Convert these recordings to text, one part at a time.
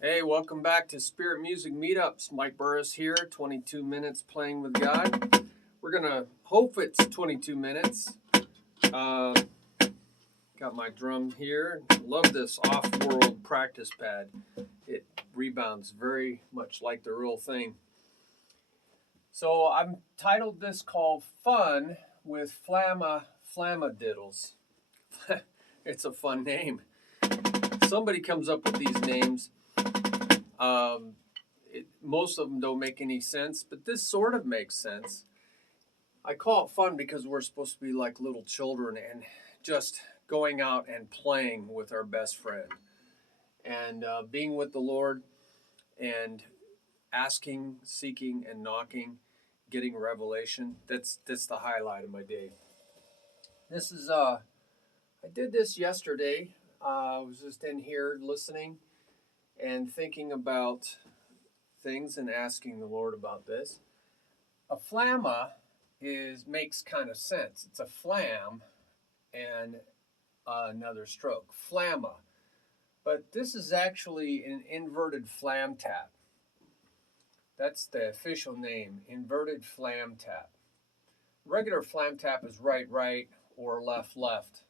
Hey, welcome back to Spirit Music Meetups. Mike Burris here, 22 minutes playing with God. We're going to hope it's 22 minutes. Got my drum here. Love this off-world practice pad. It rebounds very much like the real thing. So I've titled this called Fun with FlamaFlamaDiddles. It's a fun name. Somebody comes up with these names. Most of them don't make any sense, but this sort of makes sense. I call it fun because we're supposed to be like little children and just going out and playing with our best friend and being with the Lord and asking, seeking, and knocking, getting revelation. That's the highlight of my day. This is I did this yesterday. I was just in here listening and thinking about things and asking the Lord about this. A flamma makes kind of sense. It's a flam and another stroke. Flamma. But this is actually an inverted flam tap. That's the official name, inverted flam tap. Regular flam tap is right, right, or left, left.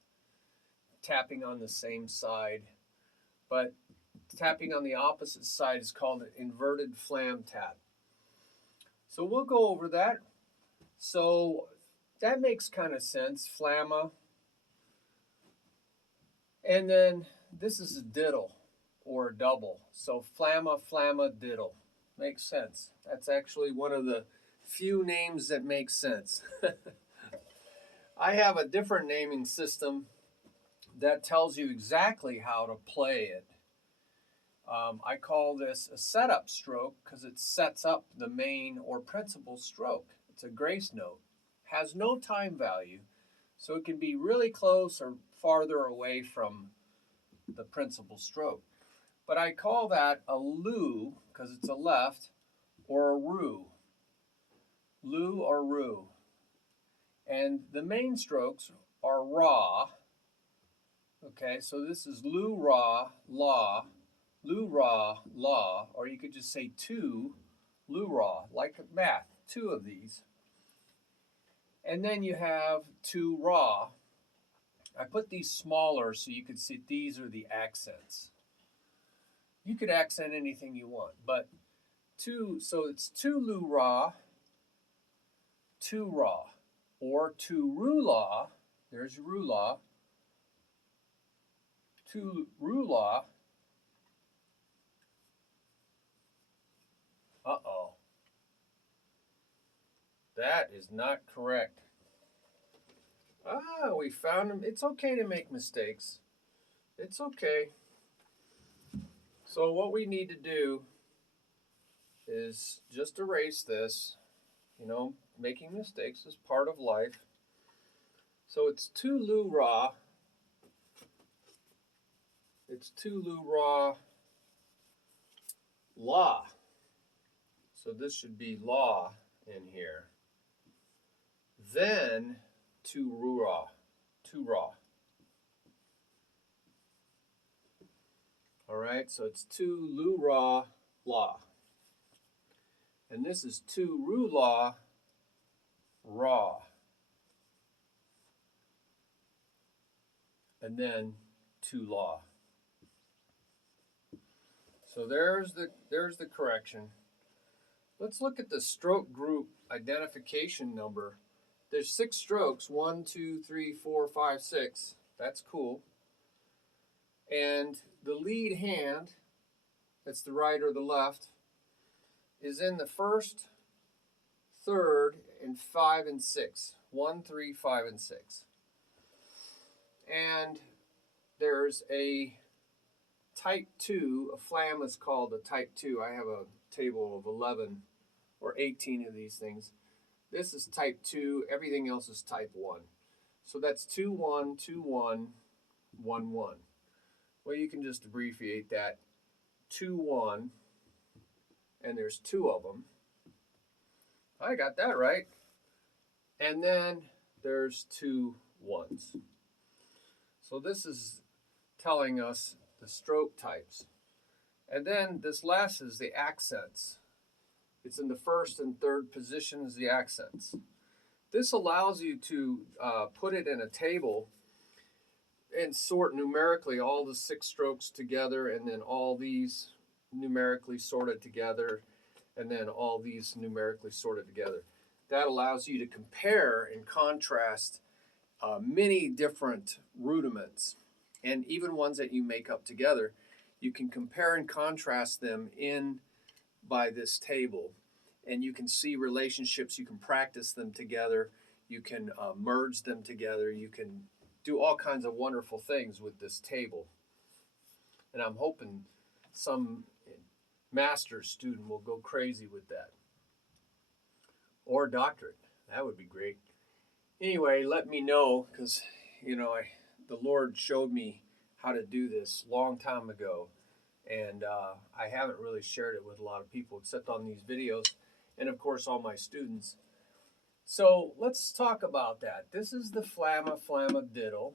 Tapping on the same side. But tapping on the opposite side is called an inverted flam tap. So we'll go over that. So that makes kind of sense, flamma. And then this is a diddle or a double. So FlamaFlamaDiddle makes sense. That's actually one of the few names that make sense. I have a different naming system that tells you exactly how to play it. I call this a setup stroke because it sets up the main or principal stroke. It's a grace note. Has no time value, so it can be really close or farther away from the principal stroke. But I call that a lu because it's a left, or a ru. Lu or ru. And the main strokes are Ra. Okay, so this is luRa.La, luRa.La, or you could just say two luRa, like math, two of these. And then you have two Ra. I put these smaller so you could see these are the accents. You could accent anything you want, but two, so it's two luRa, two Ra, or two ruLa, there's ruLa, two ruLa. Uh-oh. That is not correct. We found them. It's okay to make mistakes. It's okay. So what we need to do is just erase this. You know, making mistakes is part of life. So it's two luRa. It's two luRa.La. So this should be La in here. Then two ruRa. Two Ra. All right, so it's two luRa.La. And this is two ruLa.Ra. And then two La. So there's the correction. Let's look at the stroke group identification number. There's 6 strokes, 1, 2, 3, 4, 5, 6. That's cool. And the lead hand, that's the right or the left, is in the first, third, and 5 and 6. 1, 3, 5, and 6. And there's a type 2, a flam is called a type 2. I have a table of 11 or 18 of these things. This is type 2, everything else is type 1. So that's 2, 1, 2, 1, 1, 1. Well, you can just abbreviate that 2, 1, and there's 2 of them. I got that right. And then there's 2 1s. So this is telling us the stroke types. And then this last is the accents. It's in the first and third positions, the accents. This allows you to put it in a table and sort numerically all the 6 strokes together, and then all these numerically sorted together, and then all these numerically sorted together. That allows you to compare and contrast many different rudiments, and even ones that you make up together. You can compare and contrast them by this table, and you can see relationships. You can practice them together. You can merge them together. You can do all kinds of wonderful things with this table. And I'm hoping some master's student will go crazy with that. Or doctorate. That would be great. Anyway, let me know, because, you know, the Lord showed me how to do this a long time ago. And I haven't really shared it with a lot of people except on these videos. And, of course, all my students. So let's talk about that. This is the FlamaFlamaDiddle.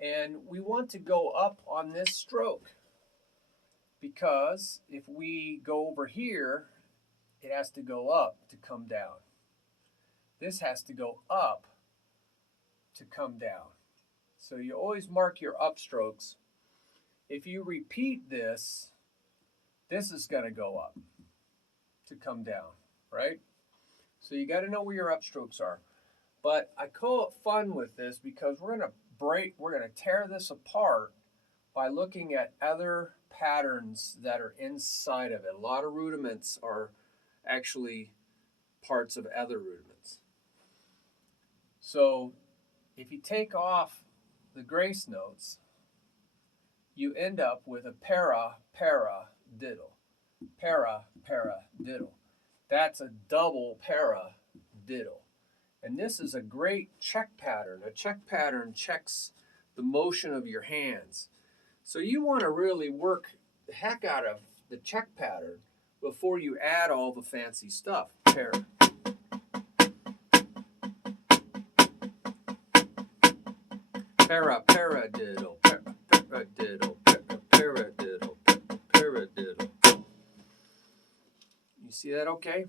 And we want to go up on this stroke, because if we go over here, it has to go up to come down. This has to go up to come down. So you always mark your upstrokes. If you repeat this, this is going to go up to come down, right? So you got to know where your upstrokes are. But I call it fun with this because we're going to tear this apart by looking at other patterns that are inside of it. A lot of rudiments are actually parts of other rudiments. So if you take off the grace notes, you end up with a para-para-diddle. Para-para-diddle. That's a double para-diddle. And this is a great check pattern. A check pattern checks the motion of your hands. So you want to really work the heck out of the check pattern before you add all the fancy stuff. Para. Para-para-diddle. Para-para-diddle. Para-para-diddle. Para-para-diddle. You see that okay?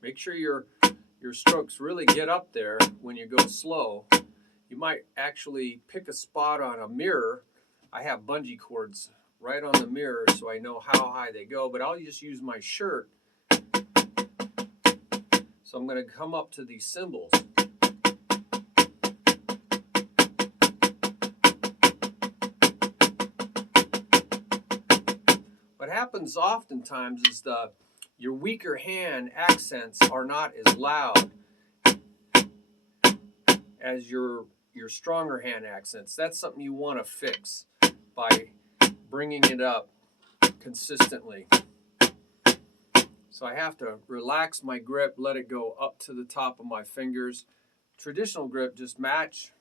Make sure your strokes really get up there when you go slow. You might actually pick a spot on a mirror. I have bungee cords right on the mirror so I know how high they go, but I'll just use my shirt. So I'm going to come up to these cymbals. What happens oftentimes is your weaker hand accents are not as loud as your stronger hand accents. That's something you want to fix by bringing it up consistently. So I have to relax my grip, let it go up to the top of my fingers. Traditional grip, just matching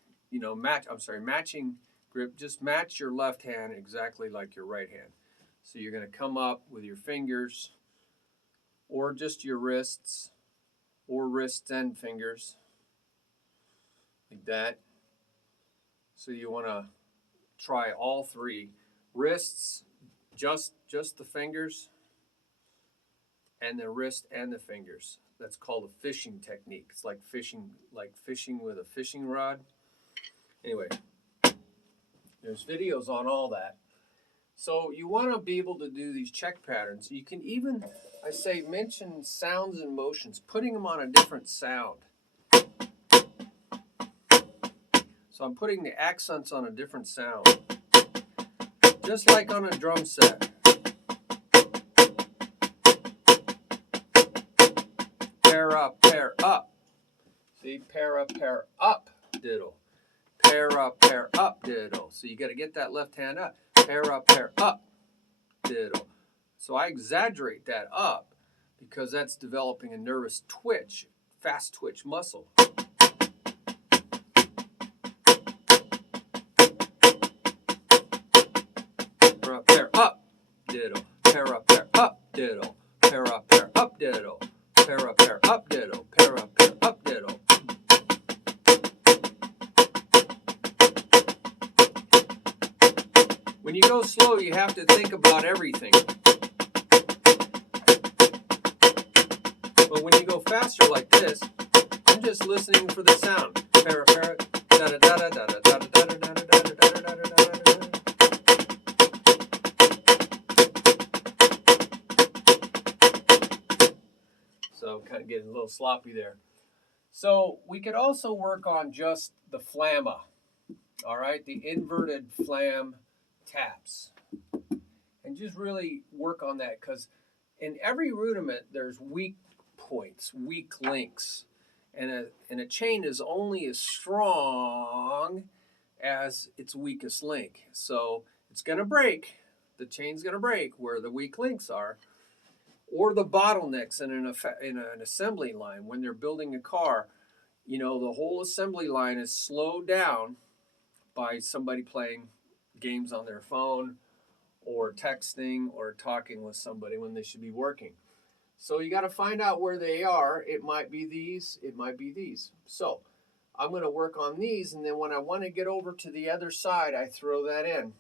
grip, just match your left hand exactly like your right hand. So you're going to come up with your fingers, or just your wrists, or wrists and fingers, like that. So you want to try all 3. Wrists, just the fingers, and the wrist and the fingers. That's called a fishing technique. It's like fishing with a fishing rod. Anyway, there's videos on all that. So you want to be able to do these check patterns. You can even, mention sounds and motions, putting them on a different sound. So I'm putting the accents on a different sound, just like on a drum set. Pair up. See, pair up diddle. Pair up diddle. So you got to get that left hand up. Pair up diddle. So I exaggerate that up because that's developing a nervous twitch, fast twitch muscle. Pair up diddle. Pair up diddle. Pair up diddle. Pair up diddle. Pair up go slow, you have to think about everything. But when you go faster like this, I'm just listening for the sound. Para, para, da da da da da da da da da da da da da da da. So I'm kind of getting a little sloppy there. So we could also work on just the Flama, all right, the inverted flam taps, and just really work on that, because in every rudiment there's weak points, weak links, and a chain is only as strong as its weakest link. So it's going to break. The chain's going to break where the weak links are. Or the bottlenecks in an assembly line. When they're building a car, you know, the whole assembly line is slowed down by somebody playing games on their phone or texting or talking with somebody when they should be working. So you got to find out where they are. It might be these, it might be these. So I'm going to work on these, and then when I want to get over to the other side, I throw that in.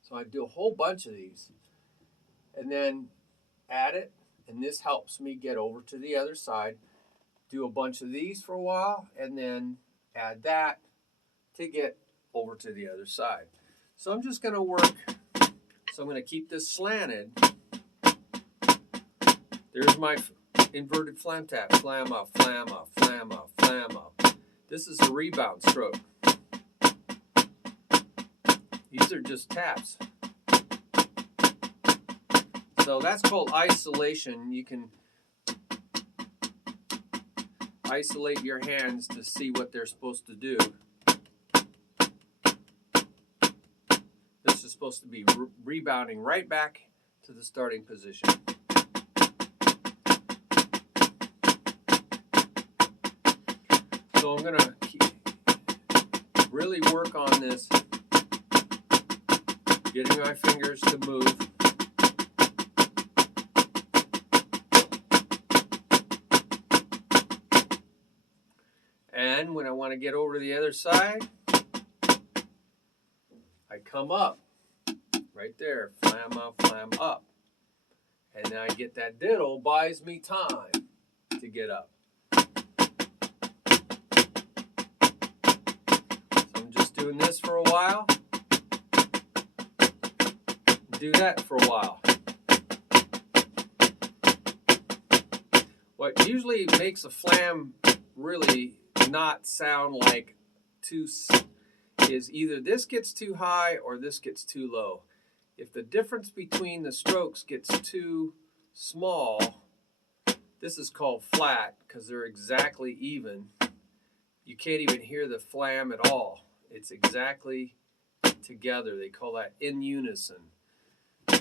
So I do a whole bunch of these, and then add it, and this helps me get over to the other side. Do a bunch of these for a while, and then add that to get over to the other side. So I'm just going to work. So I'm going to keep this slanted. There's my inverted flam tap. Flama, flama, flama, flama. This is a rebound stroke. These are just taps. So that's called isolation. You can isolate your hands to see what they're supposed to do. This is supposed to be rebounding right back to the starting position. So I'm going to really work on this, getting my fingers to move. And when I want to get over to the other side, I come up, right there, flama, flam up. And then I get that diddle, buys me time to get up. So I'm just doing this for a while, do that for a while. What usually makes a flam really not sound like is either this gets too high or this gets too low. If the difference between the strokes gets too small, this is called flat because they're exactly even. You can't even hear the flam at all. It's exactly together. They call that in unison.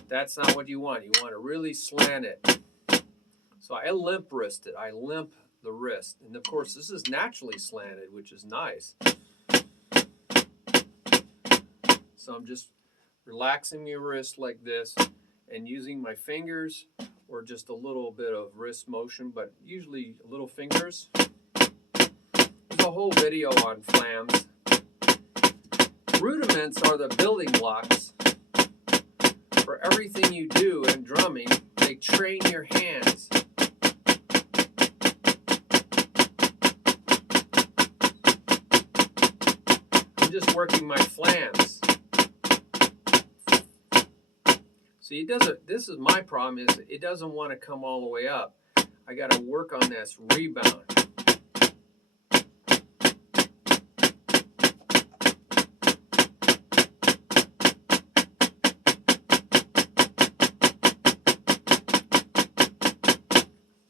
That's not what you want. You want to really slant it. So I limp wrist it. I limp the wrist. And of course, this is naturally slanted, which is nice. So I'm just relaxing my wrist like this and using my fingers or just a little bit of wrist motion, but usually little fingers. There's a whole video on flams. Rudiments are the building blocks for everything you do in drumming. They train your hands. I'm just working my flams. See, this is my problem, is it doesn't want to come all the way up. I got to work on this rebound.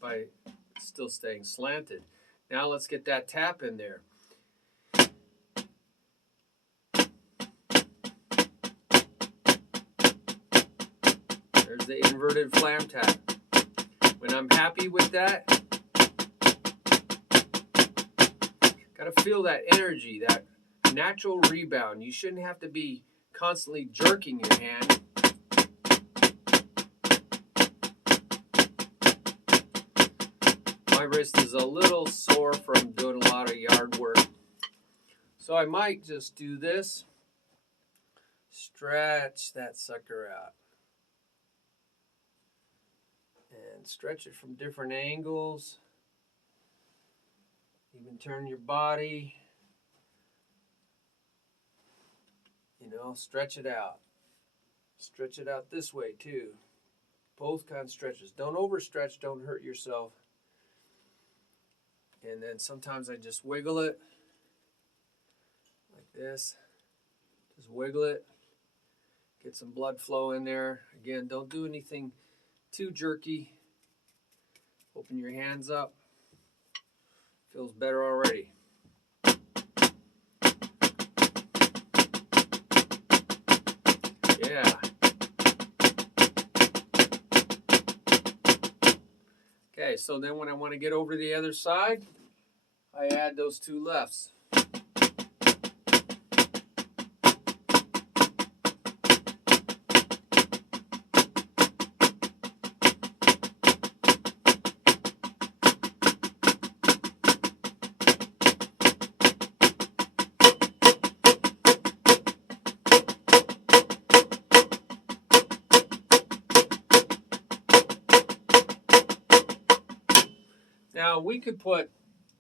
By still staying slanted. Now let's get that tap in there. There's the inverted flam tap. When I'm happy with that, gotta feel that energy, that natural rebound. You shouldn't have to be constantly jerking your hand. My wrist is a little sore from doing a lot of yard work. So I might just do this, Stretch that sucker out. And stretch it from different angles. Even turn your body. You know, stretch it out. Stretch it out this way too. Both kinds of stretches. Don't overstretch, don't hurt yourself. And then sometimes I just wiggle it like this. Just wiggle it. Get some blood flow in there. Again, don't do anything too jerky. Open your hands up. Feels better already. Yeah. Okay, so then when I want to get over to the other side, I add those two lefts. Now we could put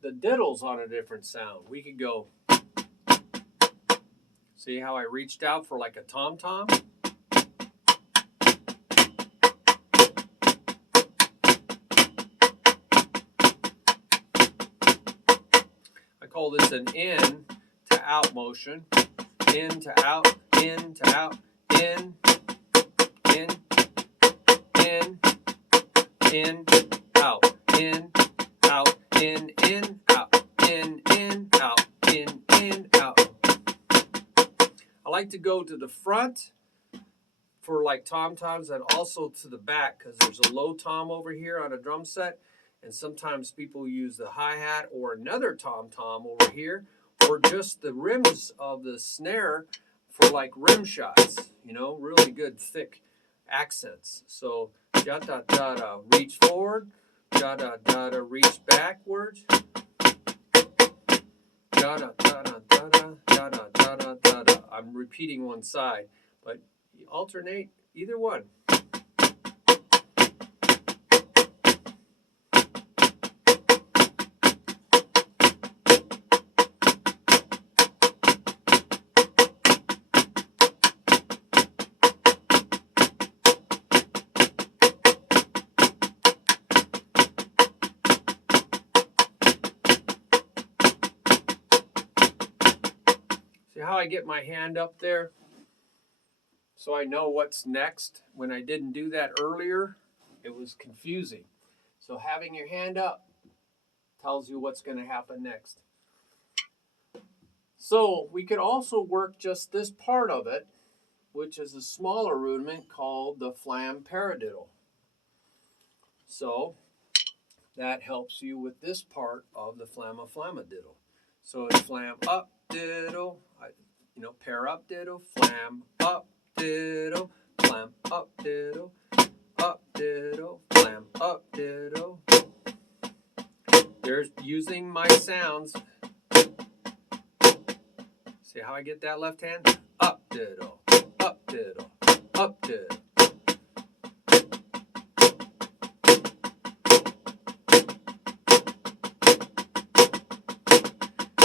the diddles on a different sound. We could go, see how I reached out for like a tom-tom? I call this an in to out motion. In to out, in to out, in, in, in, in, out, in, out, in, out, in, out, in, out. I like to go to the front for like tom-toms and also to the back because there's a low tom over here on a drum set, and sometimes people use the hi-hat or another tom-tom over here, or just the rims of the snare for like rim shots, you know, really good thick accents. So da-da-da-da, reach forward, da-da-da-da, reach backwards, da-da-da-da-da-da, da-da-da-da-da-da. I'm repeating one side, but you alternate either one. See how I get my hand up there so I know what's next? When I didn't do that earlier, it was confusing. So having your hand up tells you what's going to happen next. So we could also work just this part of it, which is a smaller rudiment called the FlamaFlamaDiddle. So that helps you with this part of the FlamaFlamaDiddle. So it's flam up diddle, pair up diddle, flam up diddle, flam up diddle, flam up diddle. There's using my sounds. See how I get that left hand? Up diddle, up diddle, up diddle.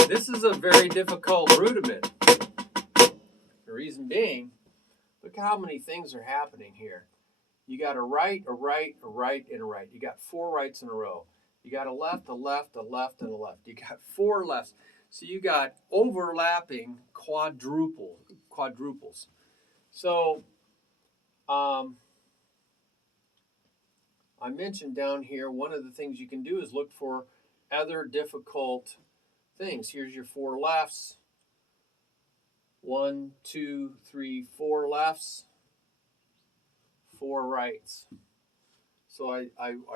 This is a very difficult rudiment. The reason being, look how many things are happening here. You got a right, a right, a right, and a right. You got 4 rights in a row. You got a left, a left, a left, and a left. You got 4 lefts. So you got overlapping quadruples. So I mentioned down here, one of the things you can do is look for other difficult things. Here's your 4 lefts. 1, 2, 3, 4 lefts, 4 rights. So I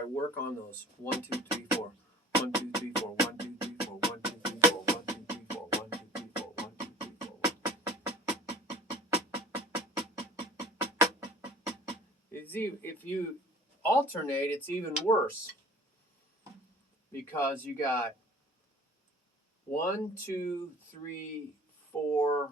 work on those. 1, 2, 3, 4. 1, 2, 3, 4. 1, 2, 3, 4. 1, 2, 3, 4. 1, 2, 3, 4. 1, 2, 3, 4. 1, 2, 3, 4. If you alternate, it's even worse because you got 1, 2, 3, 4,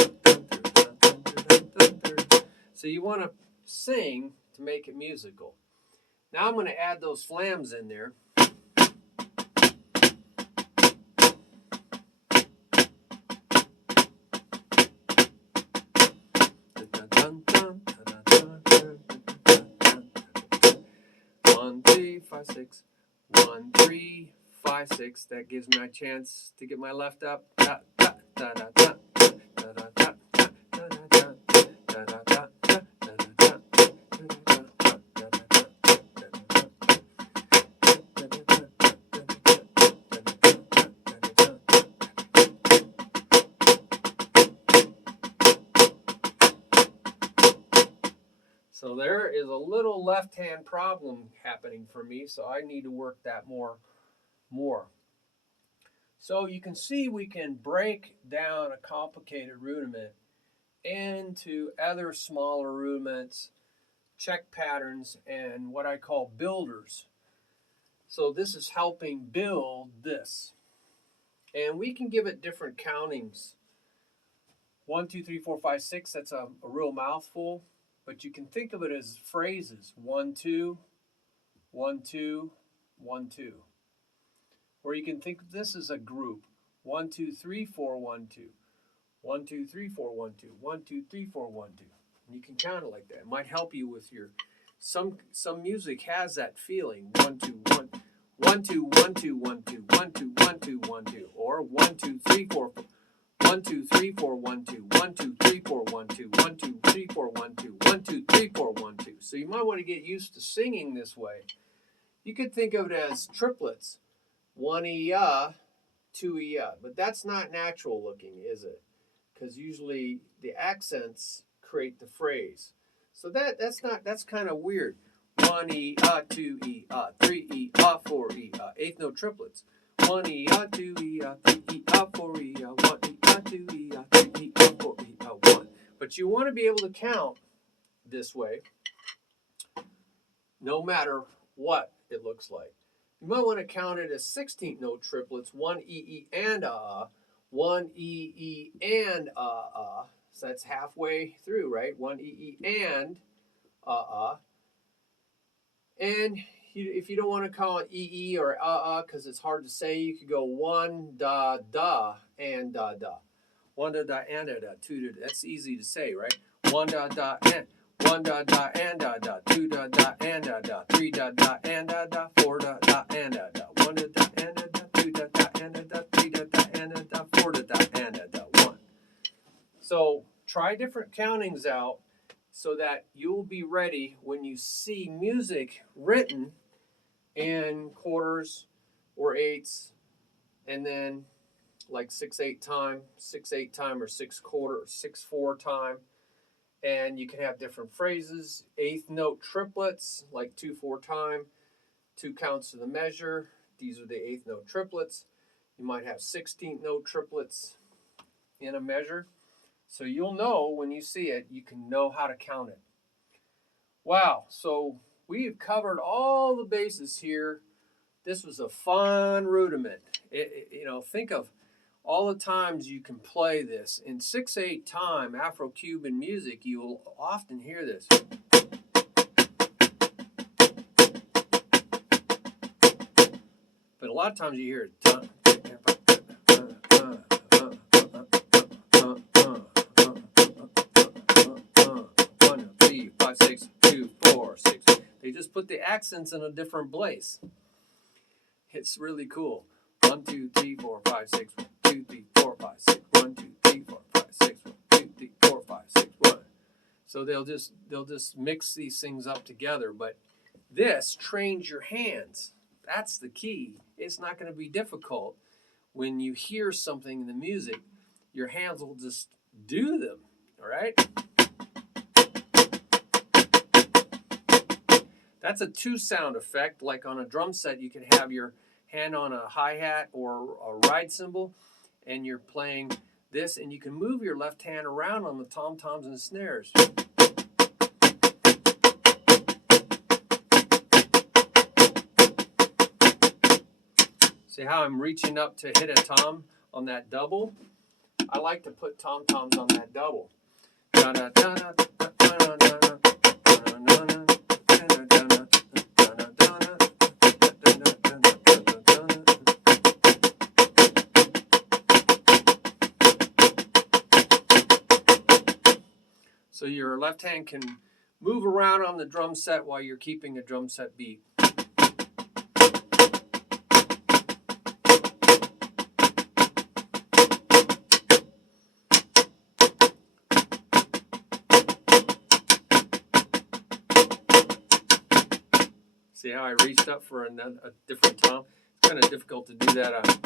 So you want to sing to make it musical. Now I'm going to add those flams in there. One, three, five, six. 1, 3, 5, 6. That gives me a chance to get my left up. Da, da, da, da, da, da, da, da. So there is a little left-hand problem happening for me, so I need to work that more. So you can see we can break down a complicated rudiment into other smaller rudiments, check patterns, and what I call builders. So this is helping build this. And we can give it different countings. 1, 2, 3, 4, 5, 6, that's a real mouthful. But you can think of it as phrases. 1, 2, 1, 2, 1, 2. Or you can think of this as a group. 1, 2, 3, 4, 1, 2. 1, 2, 3, 4, 1, 2. 1, 2, 3, 4, 1, 2. And you can count it like that. It might help you with your some music has that feeling. 1, 2, 1. 1, 2, 1, 2, 1, 2. 1, 2, 1, 2, 1, 2. Or 1, 2, 3, 4, 4. 1, 2, 3, 4, 1, 2. 1, 2, 3, 4, 1, 2. 1, 2, 3, 4, 1, 2. 1, 2, 3, 4, 1, 2. So you might want to get used to singing this way. You could think of it as triplets. 1 E-ya, 2 E-ya. But that's not natural looking, is it? Because usually the accents create the phrase. So that's kind of weird. 1 E-ya, 2 E-ya, 3 E-ya, 4 E-ya. Eighth note triplets. 1 E-ya, 2 E-ya, 3 E-ya, 4 E-ya, 1 E-ya, 2 E-ya, 3 E-ya, 4 E-ya, 1. But you want to be able to count this way, no matter what it looks like. You might want to count it as 16th note triplets, 1 E-E and ah, 1 E-E and ah. So that's halfway through, right? 1 E-E and ah. And if you don't want to call it E-E or because it's hard to say, you could go 1 da da and da da. 1 da da and da da, 2 da da. That's easy to say, right? 1 da da and 1 da da and da da, 2 da da and da da, 3 da da and da da, 4 da da and da da, 1 da da and da da, 2 da da and da da, 3 da da and da da, 4 da da and da da, 1. So try different countings out so that you'll be ready when you see music written in quarters or eighths, and then like 6/8 time, 6/8 time, or 6/4, 6/4 time. And you can have different phrases. Eighth note triplets, like 2/4 time, 2 counts of the measure. These are the eighth note triplets. You might have 16th note triplets in a measure. So you'll know when you see it, you can know how to count it. Wow, so we've covered all the bases here. This was a fun rudiment. Think of all the times you can play this. In 6/8 time, Afro-Cuban music, you will often hear this. But a lot of times you hear it. 1, 3, 5, 6, 2, 4, 6. They just put the accents in a different place. It's really cool. 1, 2, 3, 4, 5, 6, 1, 2, 3, 4, 5, 6, 1, 2, 3, 4, 5, 6, 1, 2, 3, 4, 5, 6, 1. So they'll just mix these things up together. But this trains your hands. That's the key. It's not going to be difficult. When you hear something in the music, your hands will just do them. All right? That's a 2-sound effect. Like on a drum set, you can have your hand on a hi-hat or a ride cymbal, and you're playing this, and you can move your left hand around on the tom-toms and snares. See how I'm reaching up to hit a tom on that double? I like to put tom-toms on that double. Da, da, da, da, da, da. So your left hand can move around on the drum set while you're keeping a drum set beat. See how I reached up for a different tom? It's kind of difficult to do that.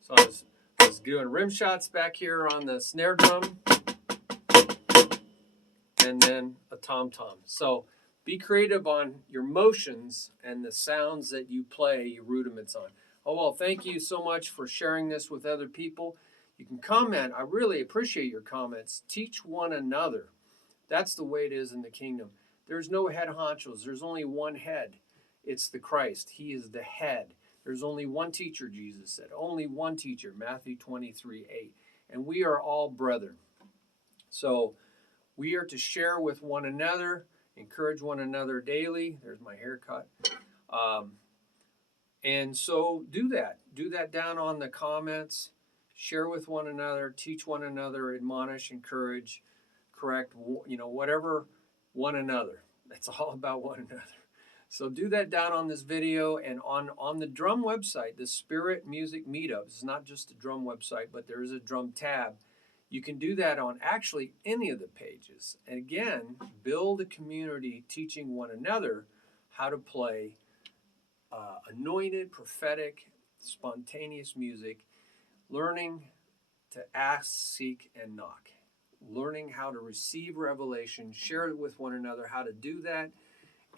So I was doing rim shots back here on the snare drum, and then a tom-tom. So be creative on your motions and the sounds that you play your rudiments on. Oh, well, thank you so much for sharing this with other people. You can comment. I really appreciate your comments. Teach one another. That's the way it is in the kingdom. There's no head honchos. There's only one head. It's the Christ. He is the head. There's only one teacher, Jesus said. Only one teacher, Matthew 23:8. And we are all brethren. So we are to share with one another, encourage one another daily. There's my haircut. And so do that. Do that down on the comments. Share with one another, teach one another, admonish, encourage, correct, whatever one another. That's all about one another. So do that down on this video and on the drum website, the Spirit Music Meetup. It's not just a drum website, but there is a drum tab. You can do that on actually any of the pages. And again, build a community teaching one another how to play anointed, prophetic, spontaneous music, learning to ask, seek, and knock. Learning how to receive revelation, share it with one another, how to do that,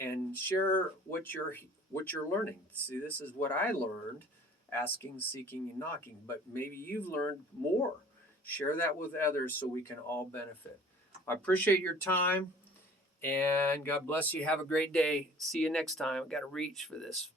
and share what you're learning. See, this is what I learned, asking, seeking, and knocking, but maybe you've learned more. Share that with others so we can all benefit. I appreciate your time, and God bless you. Have a great day. See you next time. I've got to reach for this.